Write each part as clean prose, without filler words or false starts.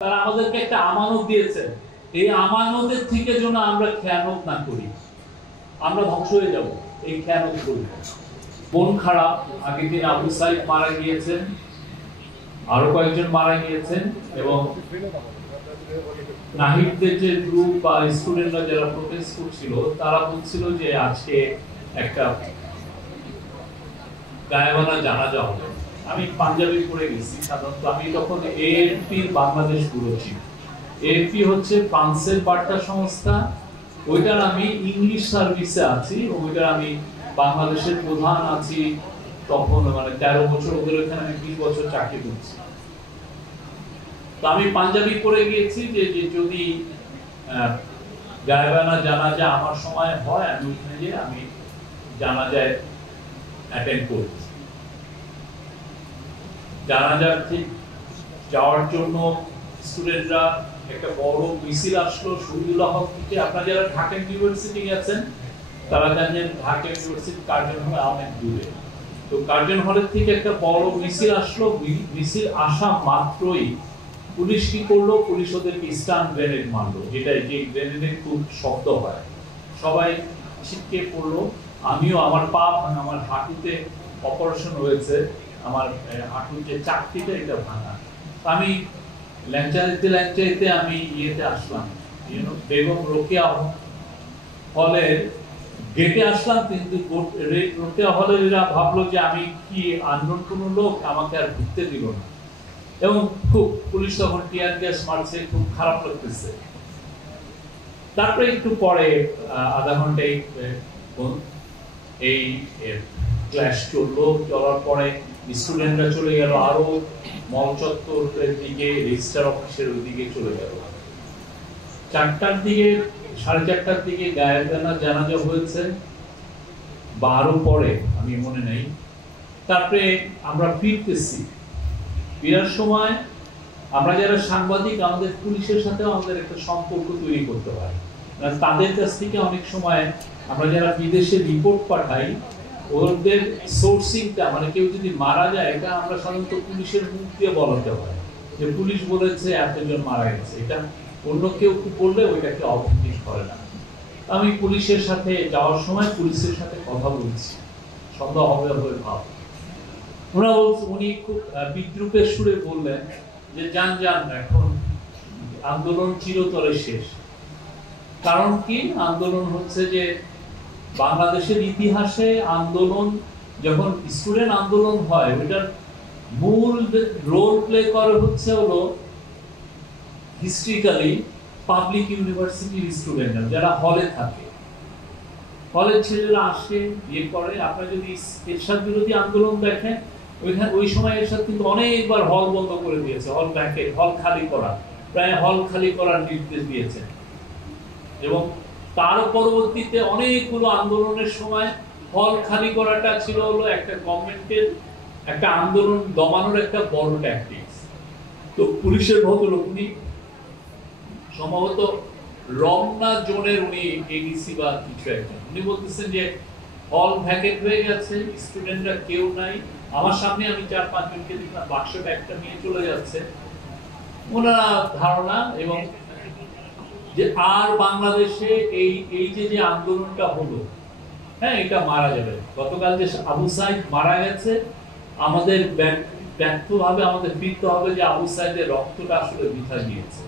তারা আমাদেরকে একটা আমানত দিয়েছে। এই আমানতের থেকে যেন আমরা খেয়ানত না করি, আমরা ধ্বংস হয়ে যাব এই খেয়ানত করি। মন খারাপ, আগের দিন আবু সাইদ মারা গিয়েছেন, আরো কয়েকজন মারা গিয়েছেন, এবং নাহিদদের যে গ্রুপ বা স্টুডেন্টরা যারা প্রোটেস্ট করছিল তারা বলছিল যে আজকে একটা গায়েবানা জানাজা হবে। আমি পাঞ্জাবি পড়ে গেছি, সাধারণত আমি তখন এএফপির বাংলাদেশ ব্যুরো চিফ। এএফপি হচ্ছে ফ্রান্সের বার্তা সংস্থা, ওইটার আমি ইংলিশ সার্ভিসে আছি, ওইটার আমি বাংলাদেশের প্রধান আছি। তখন মানে 13 বছর, ওদের ওখানে আমি 20 বছর চাকরি করছি। তো আমি পাঞ্জাবি পড়ে গিয়েছি যে যদি গায়েবানা জানাজা আমার সময় হয়, আমি ওখানে গিয়ে আমি জানাজায় অ্যাটেন্ড করি। জানাজার ঠিক যাওয়ার জন্য স্টুডেন্টরা একটা বড় মিছিল আসলো শহীদুল্লাহ হল থেকে। আপনারা যারা ঢাকা ইউনিভার্সিটি গেছেন তারা জানেন ঢাকা ইউনিভার্সিটি কার্জন হল অনেক দূরে। তো কার্জন হলের থেকে একটা বড় মিছিল আসলো। মিছিল আসা মাত্রই পুলিশ কি করলো, পুলিশ ওদেরকে স্টান গ্রেনেড মারলো, যেটা যে গ্রেনেডের খুব শব্দ হয়, সবাই ছিটকে পড়লো। আমিও, আমার পা ভাঙা, আমার হাঁটুতে অপারেশন হয়েছে, আমার হাঁটুর যে চাকতিটা এটা ভাঙা। আমি ল্যাংচাইতে আমি ইয়েতে আসলাম, বেগম রোকেয়া হলের গেটে আসলাম, কিন্তু রোকেয়া হলের এরা ভাবলো যে আমি কি আন্দোলন কোনো লোক, আমাকে আর ঢুকতে দিল না, এবং খুব পুলিশ তখন টিয়ার গ্যাস মারছে, খুব খারাপ লাগতেছে। তারপরে একটু পরে আধা ঘন্টা এই ক্লাস চললো, চলার পরে স্টুডেন্টরা চলে গেল আরো মল চত্বরের দিকে, রেজিস্ট্রার অফিসের ওই দিকে চলে গেল। 4টার দিকে, 4:30টার দিকে গায়েবানা জানাজা হয়েছে, 12 পরে আমি মনে নেই। তারপরে আমরা ফিরতেছি, ফেরার সময় আমরা যারা সাংবাদিক, আমাদের পুলিশের সাথে আমাদের একটা সম্পর্ক তৈরি করতে হয়। তাদের কাছ থেকে অনেক সময় আমরা যারা বিদেশে রিপোর্ট পাঠাই, ওদের সোর্সিংটা, মানে কেউ যদি মারা যায়, এটা আমরা সাধারণত পুলিশের মুখ দিয়ে বলাতে হয় যে পুলিশ বলেছে এতজন মারা গেছে। এটা অন্য কেউ বললে ওইটাকে অথেন্টিক করে না। আমি পুলিশের সাথে যাওয়ার সময় পুলিশের সাথে কথা বলছি, সন্দেহ হবে বলে ভাব। উনি খুব বিদ্রুপের সুরে বললেন যে যান যান, এখন আন্দোলন চিরতরে শেষ। কারণ কি? আন্দোলন হচ্ছে যে বাংলাদেশের ইতিহাসে আন্দোলন, যখন স্টুডেন্ট আন্দোলন হয়, ওইটার মূল রোল প্লে করে হচ্ছে হলো হিস্ট্রিক্যালি পাবলিক ইউনিভার্সিটির স্টুডেন্টরা যারা হলে থাকে। হলের ছেলেরা আসে, বিয়ে করে। আপনারা যদি এরশাদ বিরোধী আন্দোলন দেখেন, ওই সময় এরশাদ কিন্তু অনেকবার হল বন্ধ করে দিয়েছে, হল ভ্যাকেট, হল খালি করা, প্রায় হল খালি করার নির্দেশ দিয়েছে। এবং তার পরবর্তীতে অনেকগুলো আন্দোলনের সময় হল খালি করাটা ছিল হলো একটা গভর্নমেন্টের একটা আন্দোলন দমানোর একটা বড় ট্যাকটিক্স। তো পুলিশের ভদ্রলোক, উনি সম্ভবত রমনা জোনের উনি এডিসি বা কিছু একজন, উনি বলতেছেন যে হল ভ্যাকেট হয়ে গেছে, স্টুডেন্টরা কেউ নাই। আমার সামনে আমি 4-5 জনকে দেখলাম বাক্স ব্যাগটা নিয়ে চলে যাচ্ছে। ওনারা ধারণা এবং যে আর বাংলাদেশে এই যে আন্দোলনটা হলো, হ্যাঁ, এটা মারা যাবে। গতকাল যে আবু সাইদ মারা গেছে, আমাদের ব্যর্থভাবে আমাদের ফিরতে হবে যে আবু সাইদের রক্তটা আসলে বৃথা গিয়েছে।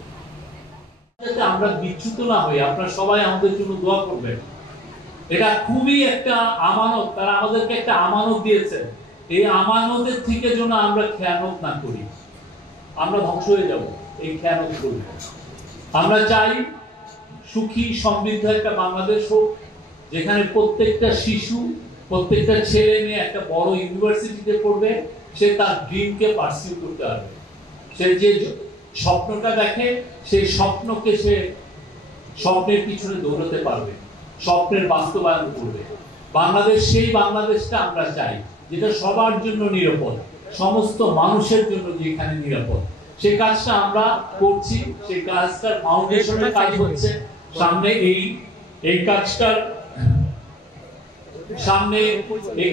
যাতে আমরা বিচ্যুত না হই, আপনারা সবাই আমাদের জন্য দোয়া করবেন। এটা খুবই একটা আমানত, তারা আমাদেরকে একটা আমানত দিয়েছে। এই আমানতের থেকে যেন আমরা খেয়ানত না করি, আমরা ধ্বংস হয়ে যাব এই খেয়ানত করি। আমরা চাই সুখী সমৃদ্ধ একটা বাংলাদেশ হোক, যেখানে প্রত্যেকটা শিশু, প্রত্যেকটা ছেলে মেয়ে একটা বড় ইউনিভার্সিটিতে পড়বে, সে তার ড্রিমকে পারসিউ করতে পারবে। সে যে স্বপ্নটা দেখে, সেই স্বপ্নকে সে স্বপ্নের পিছনে দৌড়াতে পারবে, স্বপ্নের বাস্তবায়ন করবে। বাংলাদেশ সেই বাংলাদেশটা আমরা চাই, যেটা সবার জন্য নিরাপদ, সমস্ত মানুষের জন্য যেখানে নিরাপদ। সেই কাজটা আমরা করছি, সেই কাজটার ফাউন্ডেশনের কাজ হচ্ছে সামনে এই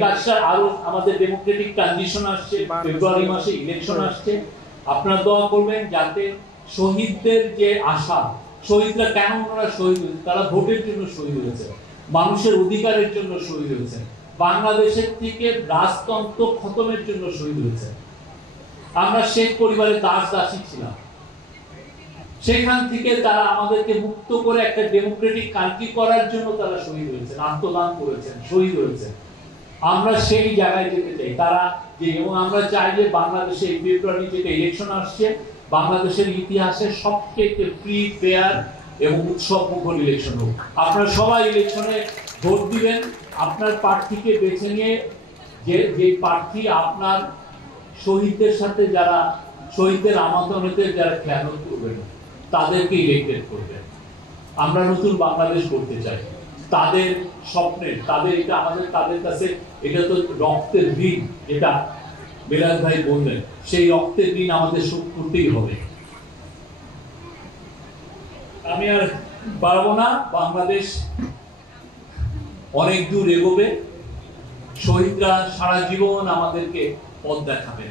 কাজটার আরো আমাদের ডেমোক্রেটিক ট্রানজিশন আসছে, ফেব্রুয়ারি মাসে ইলেকশন আসছে। আপনারা দোয়া করবেন যাতে শহীদদের যে আশা, শহীদরা কেন ওনারা শহীদ হয়েছে, তারা ভোটের জন্য শহীদ হয়েছে, মানুষের অধিকারের জন্য শহীদ হয়েছে, বাংলাদেশের থেকে রাজতন্ত্র খতমের জন্য শহীদ হয়েছে। আমরা শেখ পরিবারের দাস দাসী ছিলাম, সেখান থেকে তারা আমাদেরকে মুক্ত করে একটা ডেমোক্রেটিক কান্ট্রি করার জন্য তারা শহীদ হয়েছেন, আত্মদান করেছেন, শহীদ হয়েছেন। আমরা সেই জায়গায় যেতে চাই তারা যে, এবং আমরা চাই যে বাংলাদেশে এই ফেব্রুয়ারি যেটা ইলেকশন আসছে, বাংলাদেশের ইতিহাসে সবচেয়ে ফ্রি, ফেয়ার এবং উৎসব মুখর ইলেকশন হোক। আপনারা সবাই ইলেকশনে ভোট দিবেন, আপনার প্রার্থীকে বেছে নিয়ে, যে প্রার্থী আপনার শহীদদের সাথে, যারা শহীদদের আমানতে যারা খেয়ানত করবেন, তাদেরকে ইলেক্টেড করবেন। আমরা নতুন বাংলাদেশ করতে চাই, তাদের স্বপ্নের, তাদের এটা আমাদের, তাদের কাছে এটা তো রক্তের ঋণ, যেটা বিলাস ভাই বললেন, সেই রক্তের ঋণ আমাদের শোধ করতেই হবে। আমি আর পারবো না, বাংলাদেশ অনেক দূর এগোবে, শহীদরা সারা জীবন আমাদেরকে পথ দেখাবে।